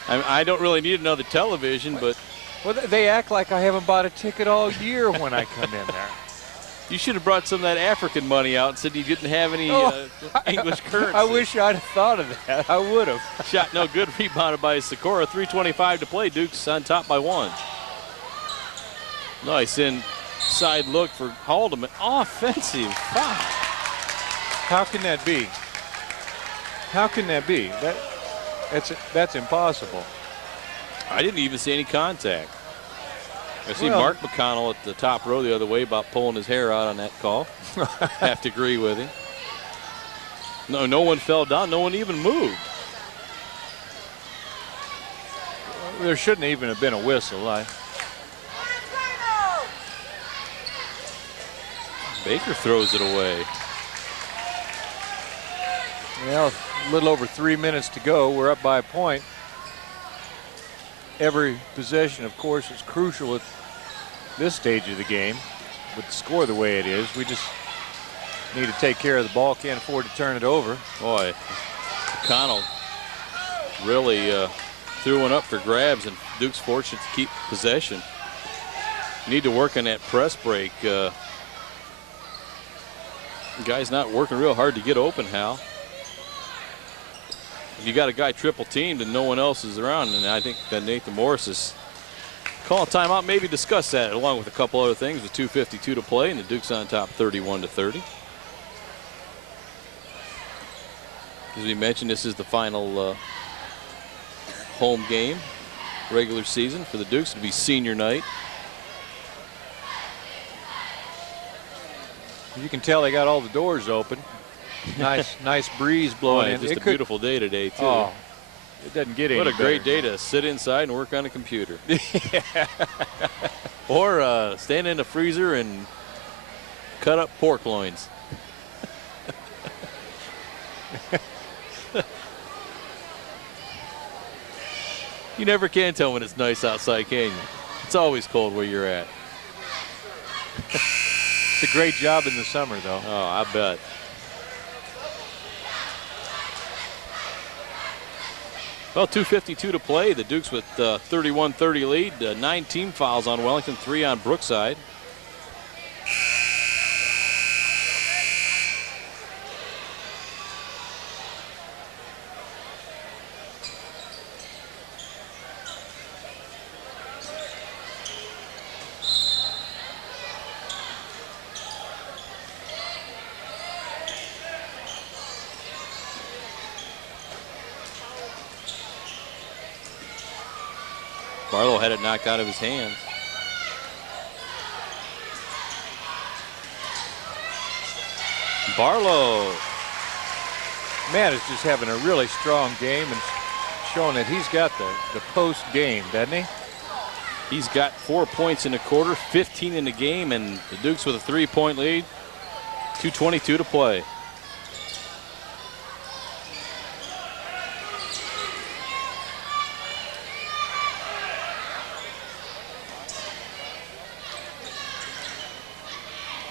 I don't really need another television, but well, they act like I haven't bought a ticket all year when I come in there. You should have brought some of that African money out and said you didn't have any English currency. I wish I'd have thought of that. I would have. Shot no good, rebounded by Sikora. 3:25 to play. Dukes on top by 1. Nice inside look for Haldeman. Offensive foul. How can that be? How can that be? That's impossible. I didn't even see any contact. I see Mark McConnell at the top row the other way about pulling his hair out on that call. Have to agree with him. No one fell down. No one even moved. There shouldn't even have been a whistle. Baker throws it away. Well, a little over 3 minutes to go. We're up by a point. Every possession, of course, is crucial at this stage of the game. With the score the way it is, we just need to take care of the ball. Can't afford to turn it over. Boy, McConnell really threw one up for grabs and Dukes fortunate to keep possession. Need to work on that press break. Guy's not working real hard to get open, Hal. You got a guy triple teamed and no one else is around, and I think that Nathan Morris is calling timeout. Maybe discuss that along with a couple other things with 2:52 to play, and the Dukes on top 31-30. As we mentioned, this is the final home game, regular season for the Dukes. It'll be senior night. You can tell they got all the doors open. Nice breeze blowing in. Just a beautiful day today, too. Oh, it doesn't get any better. What a great day to sit inside and work on a computer. Or stand in the freezer and cut up pork loins. You never can tell when it's nice outside, can you? It's always cold where you're at. It's a great job in the summer, though. Oh, I bet. Well, 2:52 to play. The Dukes with 31-30 lead. 9 team fouls on Wellington, 3 on Brookside. Barlow had it knocked out of his hands. Barlow. Matt is just having a really strong game and showing that he's got the post game, doesn't he? He's got 4 points in the quarter, 15 in the game, and the Dukes with a 3-point lead. 2:22 to play.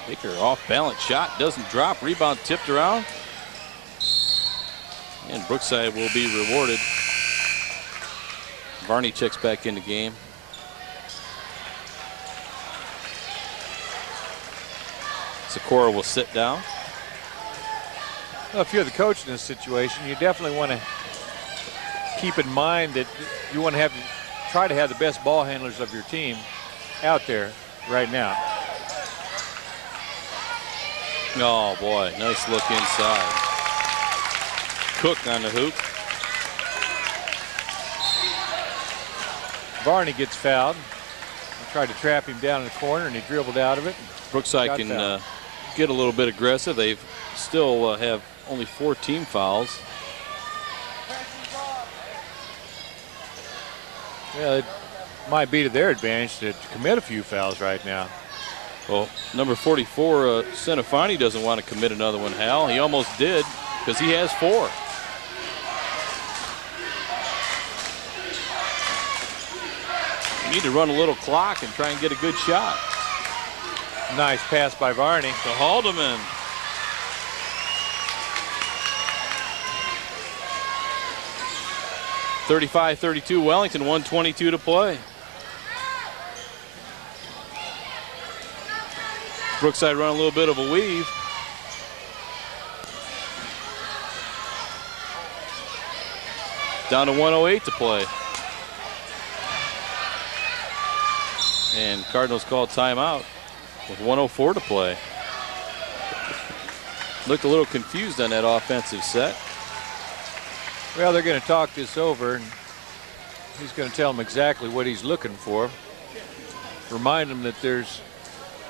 Baker off balance shot, doesn't drop, rebound tipped around. And Brookside will be rewarded. Varney checks back in the game. Sikora will sit down. Well, if you're the coach in this situation, you definitely want to keep in mind that you want to try to have the best ball handlers of your team out there right now. Oh boy, nice look inside. Cook on the hoop. Varney gets fouled. He tried to trap him down in the corner and he dribbled out of it. Brookside can get a little bit aggressive. They still have only 4 team fouls. Yeah, it might be to their advantage to commit a few fouls right now. Well, number 44, Senefani doesn't want to commit another one, Hal. He almost did because he has 4. You need to run a little clock and try and get a good shot. Nice pass by Varney. To Haldeman. (35-32) Wellington, 1:22 to play. Brookside run a little bit of a weave. Down to 1:08 to play. And Cardinals called timeout with 1:04 to play. Looked a little confused on that offensive set. Well, they're going to talk this over, and he's going to tell them exactly what he's looking for. Remind them that there's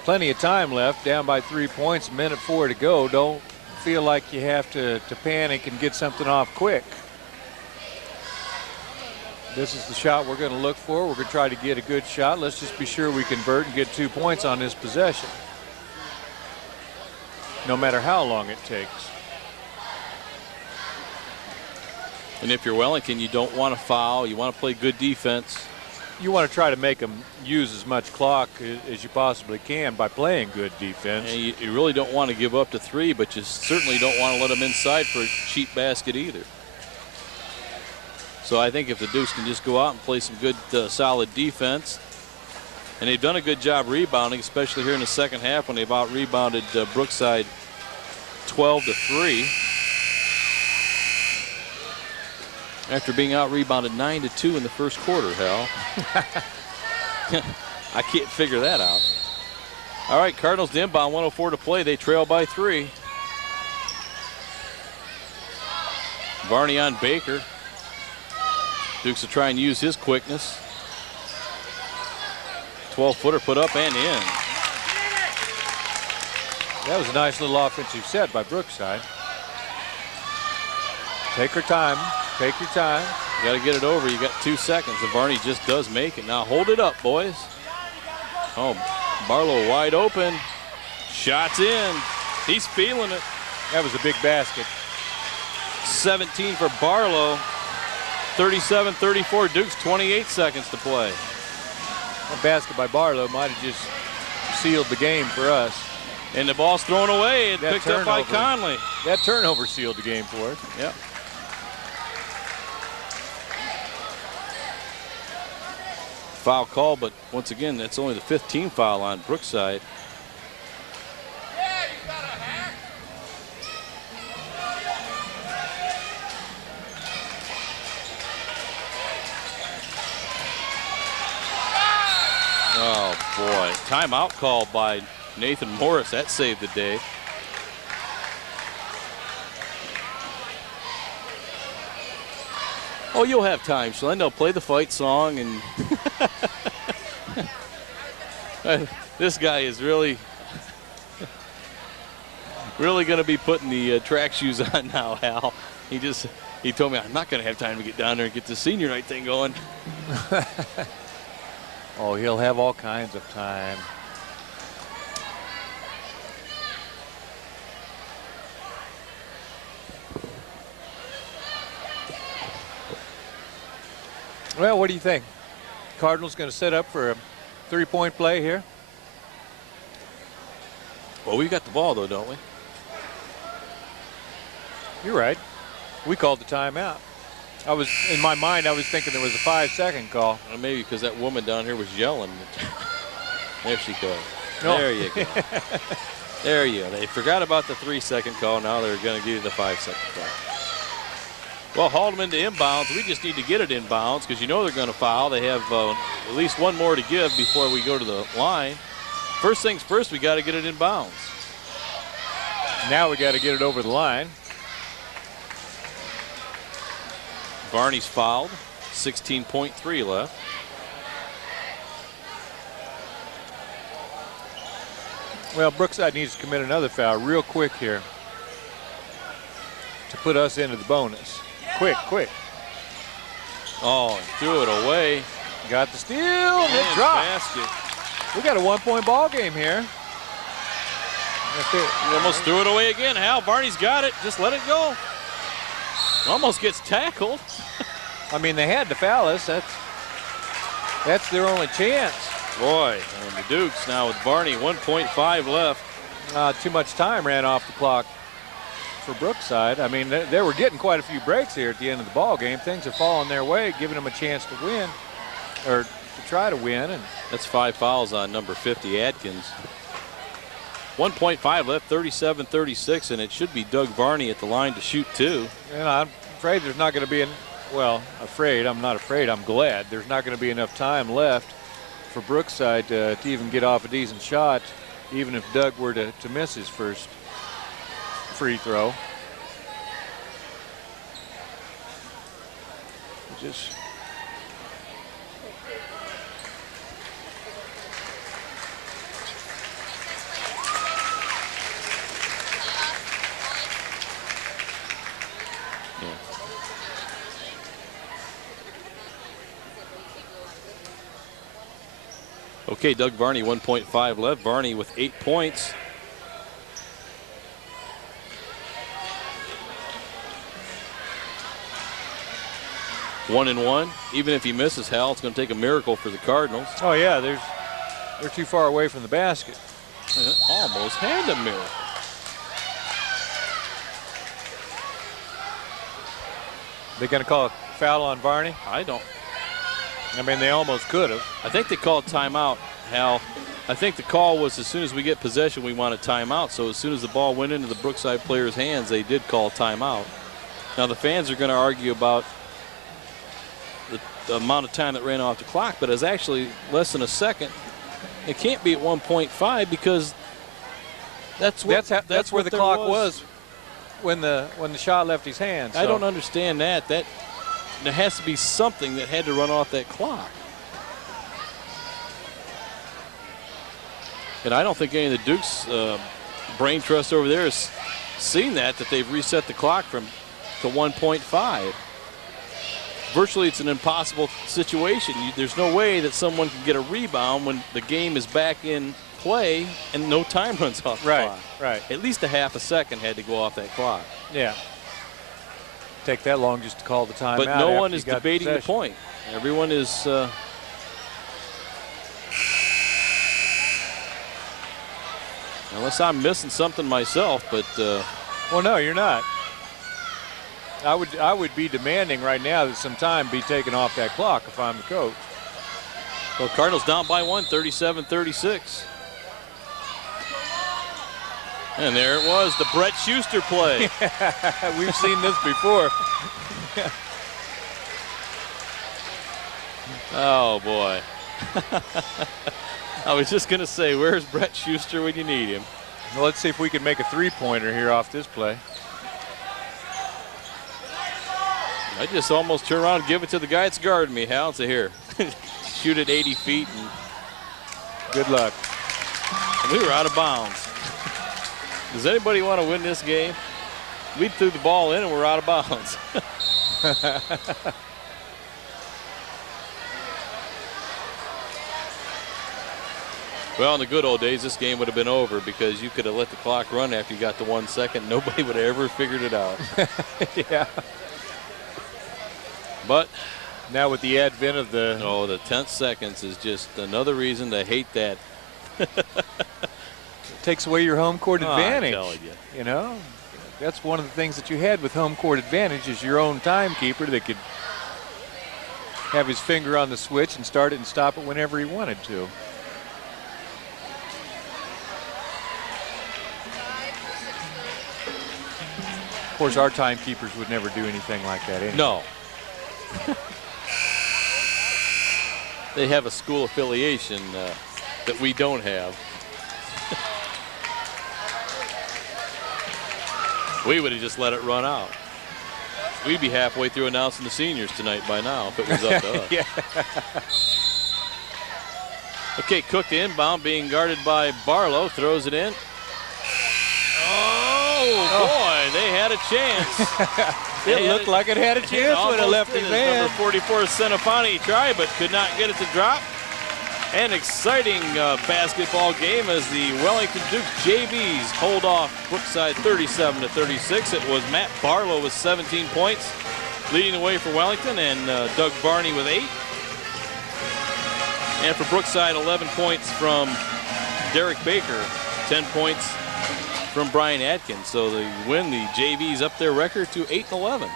plenty of time left, down by 3 points, a minute 4 to go. Don't feel like you have to panic and get something off quick. This is the shot we're going to look for. We're going to try to get a good shot. Let's just be sure we convert and get 2 points on this possession, no matter how long it takes. And if you're Wellington, you don't want to foul. You want to play good defense. You want to try to make them use as much clock as you possibly can by playing good defense. And you really don't want to give up to 3, but you certainly don't want to let them inside for a cheap basket either. So I think if the Dukes can just go out and play some good, solid defense, and they've done a good job rebounding, especially here in the second half when they've out-rebounded Brookside 12-3. After being out-rebounded 9-2 in the first quarter, Hal. I can't figure that out. All right, Cardinals to inbound, 104 to play. They trail by 3. Varney on Baker. Dukes will try and use his quickness. 12-footer put up and in. That was a nice little offensive set by Brookside. Take her time. Take your time. You got to get it over. You got 2 seconds. And Varney just does make it. Now hold it up, boys. Oh, Barlow wide open. Shots in. He's feeling it. That was a big basket. 17 for Barlow. 37-34 Dukes, 28 seconds to play. That basket by Barlow might have just sealed the game for us. And the ball's thrown away. It picked up by Conley. That turnover sealed the game for us. Yep. Foul call, but once again, that's only the 5th team foul on Brookside. Oh boy, timeout called by Nathan Morris. That saved the day. Oh, you'll have time, Schlen. They'll play the fight song, and this guy is really going to be putting the track shoes on now, Hal. He told me I'm not going to have time to get down there and get the senior night thing going. Oh, he'll have all kinds of time. Well, what do you think? Cardinals going to set up for a 3-point play here? Well, we got the ball, though, don't we? You're right. We called the timeout. In my mind, I was thinking there was a 5-second call. Well, maybe because that woman down here was yelling. There she goes. No. There you go. There you go. They forgot about the 3-second call. Now they're going to give you the 5-second call. Well, Haldeman to inbounds. We just need to get it inbounds because you know they're going to foul. They have at least one more to give before we go to the line. First things first, we got to get it inbounds. Now we got to get it over the line. Varney's fouled. 16.3 left. Well, Brookside needs to commit another foul real quick here to put us into the bonus. Quick, quick. Oh, threw it away. Got the steal, and it dropped. Basket. We got a 1-point ball game here. He almost threw it away again. Hal, Varney's got it. Just let it go. Almost gets tackled. I mean, they had to foul us. That's their only chance. Boy, and the Dukes now with Varney, 1.5 left. Too much time ran off the clock for Brookside. I mean, they were getting quite a few breaks here at the end of the ball game. Things are falling their way, giving them a chance to win, or to try to win. And that's 5 fouls on number 50, Atkins. 1.5 left, 37-36, and it should be Doug Varney at the line to shoot 2. And I'm afraid there's not going to be I'm not afraid, I'm glad there's not going to be enough time left for Brookside to even get off a decent shot, even if Doug were to miss his first free throw. Just Okay, Doug Varney, 1.5 left. Varney with 8 points. One and one. Even if he misses, Hal, it's going to take a miracle for the Cardinals. Oh yeah, they're too far away from the basket. Almost had a miracle. They're going to call a foul on Varney? I don't. I mean, they almost could have. I think they called timeout, Hal. I think the call was as soon as we get possession, we want a timeout. So as soon as the ball went into the Brookside players' hands, they did call timeout. Now the fans are going to argue about the amount of time that ran off the clock, but it's actually less than a second. It can't be at 1.5 because that's where the clock was when the shot left his hands. I don't understand that. There has to be something that had to run off that clock. And I don't think any of the Duke's brain trust over there has seen that they've reset the clock to 1.5. Virtually, it's an impossible situation. There's no way that someone can get a rebound when the game is back in play and no time runs off the clock. Right. At least a half a second had to go off that clock. Yeah. Take that long just to call the timeout. But no one is debating the point. Everyone is. Unless I'm missing something myself, but. Well, no, you're not. I would be demanding right now that some time be taken off that clock if I'm the coach. Well, Cardinals down by 1, 37-36. And there it was, the Brett Schuster play. We've seen this before. Oh, boy. I was just going to say, where's Brett Schuster when you need him? Well, let's see if we can make a three-pointer here off this play. I just almost turn around and give it to the guy that's guarding me, Hal. So here, shoot it 80 feet. And good luck. And we were out of bounds. Does anybody want to win this game? We threw the ball in and we're out of bounds. Well, in the good old days, this game would have been over because you could have let the clock run after you got to 1 second. Nobody would have ever figured it out. Yeah. But now with the advent of the 10th seconds is just another reason to hate that. It takes away your home court advantage. I'm telling you. You know, that's one of the things that you had with home court advantage is your own timekeeper that could have his finger on the switch and start it and stop it whenever he wanted to. Of course, our timekeepers would never do anything like that anyway. No. They have a school affiliation that we don't have. We would have just let it run out. We'd be halfway through announcing the seniors tonight by now if it was up to us. Yeah. Okay, Cook the inbound, being guarded by Barlow, throws it in. Oh, boy, they had a chance. It looked like it had a chance when it left his hand. Number 44, Senafani, tried, but could not get it to drop. An exciting basketball game as the Wellington Duke JVs hold off Brookside 37-36. It was Matt Barlow with 17 points, leading the way for Wellington, and Doug Varney with 8. And for Brookside, 11 points from Derek Baker, 10 points from Brian Atkins. So they win the JVs up their record to 8-11.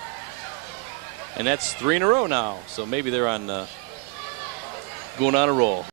And that's 3 in a row now. So maybe they're on going on a roll.